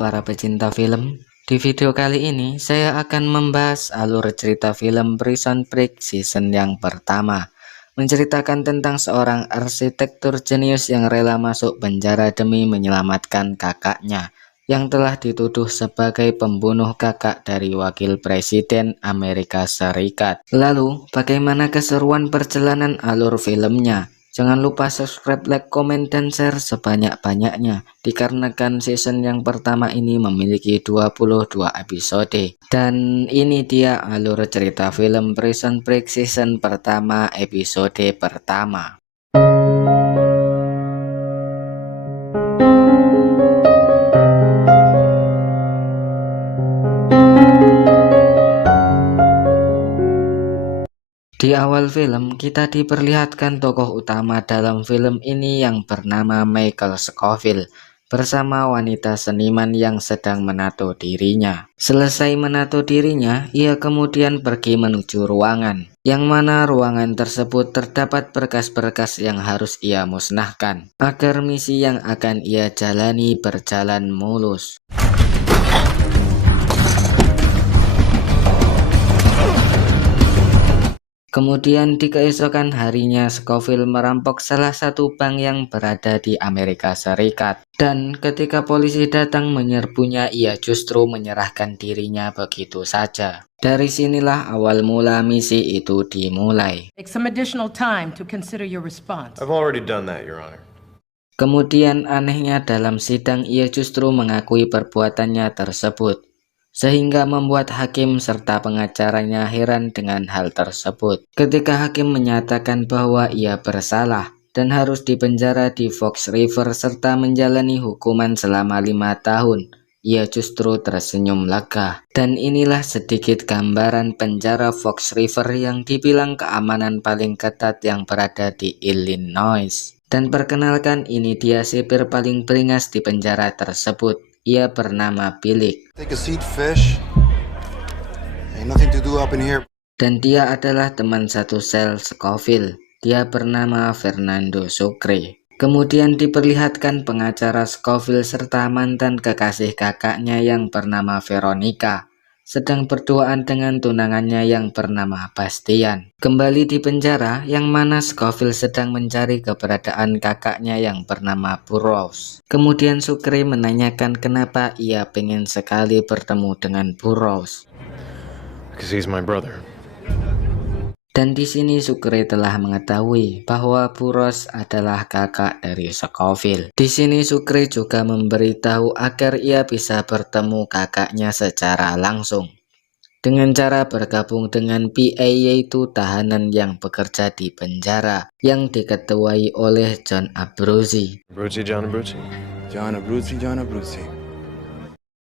para pecinta film. Di video kali ini saya akan membahas alur cerita film Prison Break season yang pertama, menceritakan tentang seorang arsitektur jenius yang rela masuk penjara demi menyelamatkan kakaknya yang telah dituduh sebagai pembunuh kakak dari wakil presiden Amerika Serikat. Lalu, bagaimana keseruan perjalanan alur filmnya? Jangan lupa subscribe, like, komen, dan share sebanyak-banyaknya, dikarenakan season yang pertama ini memiliki 22 episode. Dan ini dia alur cerita film Prison Break season pertama episode pertama. Di awal film, kita diperlihatkan tokoh utama dalam film ini yang bernama Michael Scofield bersama wanita seniman yang sedang menato dirinya. Selesai menato dirinya, ia kemudian pergi menuju ruangan, yang mana ruangan tersebut terdapat berkas-berkas yang harus ia musnahkan, agar misi yang akan ia jalani berjalan mulus. Kemudian di keesokan harinya Scofield merampok salah satu bank yang berada di Amerika Serikat. Dan ketika polisi datang menyerbunya, ia justru menyerahkan dirinya begitu saja. Dari sinilah awal mula misi itu dimulai. Take some additional time to consider your response. I've already done that, Your Honor. Kemudian anehnya dalam sidang ia justru mengakui perbuatannya tersebut, sehingga membuat hakim serta pengacaranya heran dengan hal tersebut. Ketika hakim menyatakan bahwa ia bersalah dan harus dipenjara di Fox River serta menjalani hukuman selama 5 tahun, ia justru tersenyum lega. Dan inilah sedikit gambaran penjara Fox River yang dibilang keamanan paling ketat yang berada di Illinois. Dan perkenalkan, ini dia sipir paling beringas di penjara tersebut. Ia bernama Billy. Take a seat, fish. Ain't nothing to do up in here. Dan dia adalah teman satu sel Scofield. Dia bernama Fernando Sucre. Kemudian diperlihatkan pengacara Scofield serta mantan kekasih kakaknya yang bernama Veronica sedang berduaan dengan tunangannya yang bernama Bastian. Kembali di penjara, yang mana Scofield sedang mencari keberadaan kakaknya yang bernama Burroughs. Kemudian Sucre menanyakan kenapa ia pengen sekali bertemu dengan Burroughs. Because he's my brother. Dan di sini Sucre telah mengetahui bahwa Burroughs adalah kakak dari Scofield. Di sini Sucre juga memberitahu agar ia bisa bertemu kakaknya secara langsung dengan cara bergabung dengan PA, yaitu tahanan yang bekerja di penjara yang diketuai oleh John Abruzzi. John Abruzzi. John Abruzzi, John Abruzzi.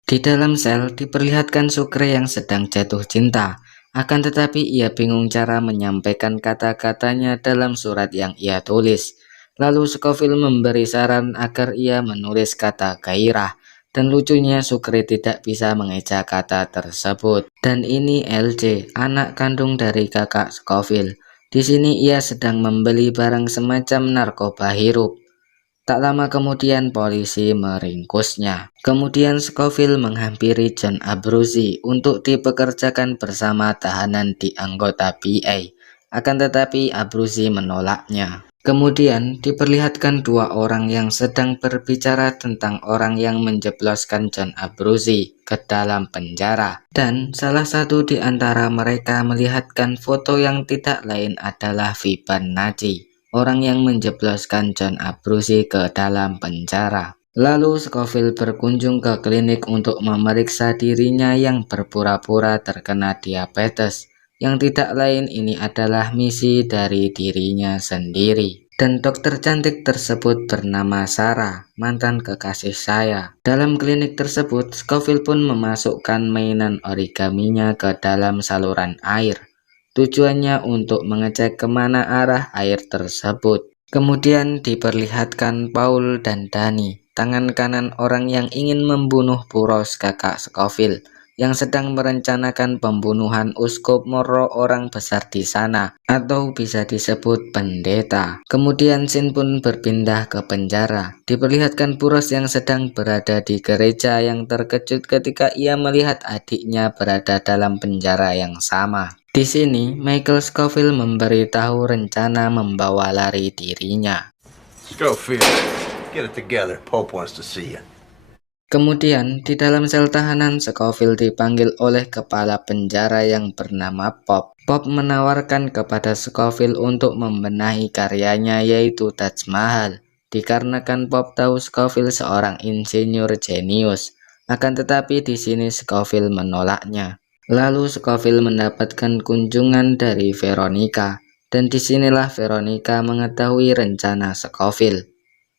Di dalam sel diperlihatkan Sucre yang sedang jatuh cinta. Akan tetapi ia bingung cara menyampaikan kata-katanya dalam surat yang ia tulis. Lalu Scofield memberi saran agar ia menulis kata gairah. Dan lucunya Sucre tidak bisa mengeja kata tersebut. Dan ini LJ, anak kandung dari kakak Scofield. Di sini ia sedang membeli barang semacam narkoba hirup. Tak lama kemudian polisi meringkusnya. Kemudian Scofield menghampiri John Abruzzi untuk dipekerjakan bersama tahanan di anggota PA. Akan tetapi Abruzzi menolaknya. Kemudian diperlihatkan dua orang yang sedang berbicara tentang orang yang menjebloskan John Abruzzi ke dalam penjara. Dan salah satu di antara mereka melihatkan foto yang tidak lain adalah Fibonacci, orang yang menjebloskan John Abruzzi ke dalam penjara. Lalu Scofield berkunjung ke klinik untuk memeriksa dirinya yang berpura-pura terkena diabetes, yang tidak lain ini adalah misi dari dirinya sendiri. Dan dokter cantik tersebut bernama Sarah, mantan kekasih saya. Dalam klinik tersebut, Scofield pun memasukkan mainan origaminya ke dalam saluran air. Tujuannya untuk mengecek kemana arah air tersebut. Kemudian diperlihatkan Paul dan Danny, tangan kanan orang yang ingin membunuh Burroughs kakak Scofield, yang sedang merencanakan pembunuhan Uskup Morro, orang besar di sana, atau bisa disebut pendeta. Kemudian Shin pun berpindah ke penjara. Diperlihatkan Burroughs yang sedang berada di gereja yang terkejut ketika ia melihat adiknya berada dalam penjara yang sama. Di sini, Michael Scofield memberitahu rencana membawa lari dirinya. Scofield, get it together. Pope wants to see you. Kemudian, di dalam sel tahanan, Scofield dipanggil oleh kepala penjara yang bernama Pop. Pop menawarkan kepada Scofield untuk membenahi karyanya, yaitu Taj Mahal. Dikarenakan Pop tahu Scofield seorang insinyur jenius. Akan tetapi di sini Scofield menolaknya. Lalu Scofield mendapatkan kunjungan dari Veronica. Dan disinilah Veronica mengetahui rencana Scofield.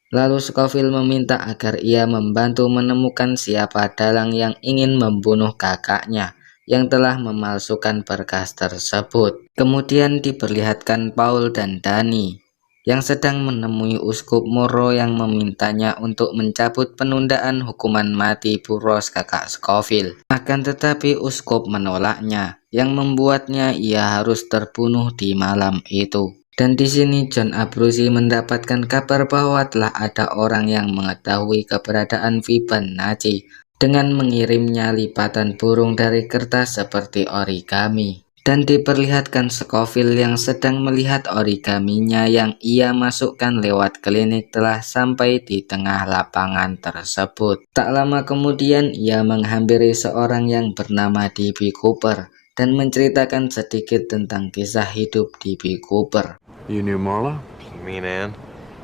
Lalu Scofield meminta agar ia membantu menemukan siapa dalang yang ingin membunuh kakaknya yang telah memalsukan berkas tersebut. Kemudian diperlihatkan Paul dan Danny yang sedang menemui Uskup Morro yang memintanya untuk mencabut penundaan hukuman mati Burroughs, kakak Scofield. Akan tetapi Uskup menolaknya, yang membuatnya ia harus terbunuh di malam itu. Dan di sini John Abruzzi mendapatkan kabar bahwa telah ada orang yang mengetahui keberadaan Fibonacci dengan mengirimnya lipatan burung dari kertas seperti origami. Dan diperlihatkan Scofield yang sedang melihat origaminya yang ia masukkan lewat klinik telah sampai di tengah lapangan tersebut. Tak lama kemudian ia menghampiri seorang yang bernama D.B. Cooper dan menceritakan sedikit tentang kisah hidup D.B. Cooper. You knew Marla? You mean Anne?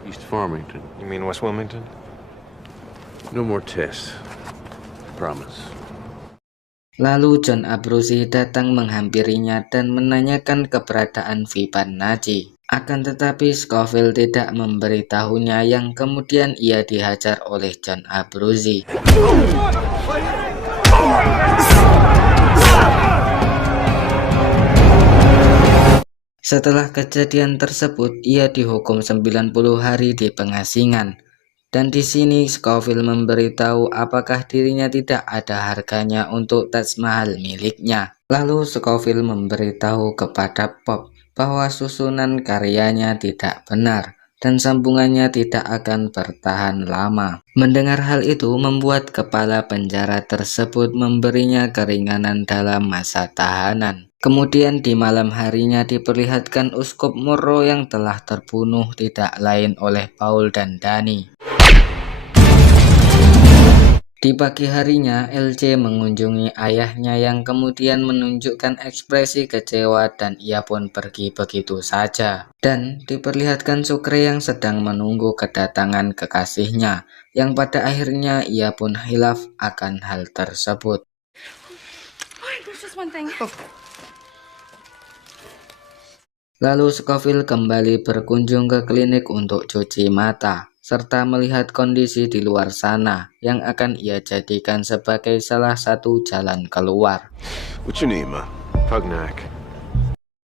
East Farmington. You mean West Wilmington? No more tests. Promise. Lalu John Abruzzi datang menghampirinya dan menanyakan keberadaan Fibonacci. Akan tetapi Scofield tidak memberitahunya yang kemudian ia dihajar oleh John Abruzzi. Setelah kejadian tersebut, ia dihukum 90 hari di pengasingan. Dan di sini Scofield memberitahu apakah dirinya tidak ada harganya untuk Taj Mahal miliknya. Lalu Scofield memberitahu kepada Pop bahwa susunan karyanya tidak benar dan sambungannya tidak akan bertahan lama. Mendengar hal itu membuat kepala penjara tersebut memberinya keringanan dalam masa tahanan. Kemudian di malam harinya diperlihatkan Uskup Morro yang telah terbunuh tidak lain oleh Paul dan Danny. Di pagi harinya, LC mengunjungi ayahnya yang kemudian menunjukkan ekspresi kecewa dan ia pun pergi begitu saja. Dan diperlihatkan Sucre yang sedang menunggu kedatangan kekasihnya, yang pada akhirnya ia pun hilaf akan hal tersebut. There's just one thing. Lalu Scofield kembali berkunjung ke klinik untuk cuci mata, serta melihat kondisi di luar sana yang akan ia jadikan sebagai salah satu jalan keluar. What's your name, Pugnac.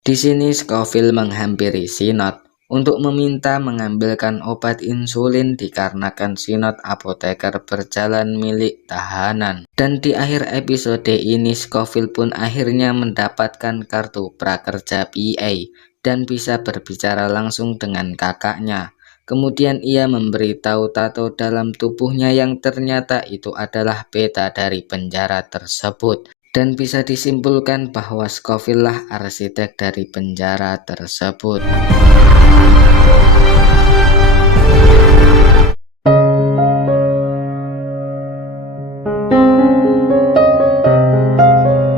Di sini Scofield menghampiri Synod untuk meminta mengambilkan obat insulin dikarenakan Synod apoteker berjalan milik tahanan. Dan di akhir episode ini Scofield pun akhirnya mendapatkan kartu prakerja PA dan bisa berbicara langsung dengan kakaknya. Kemudian ia memberitahu tato dalam tubuhnya yang ternyata itu adalah beta dari penjara tersebut. Dan bisa disimpulkan bahwa Scofield lah arsitek dari penjara tersebut.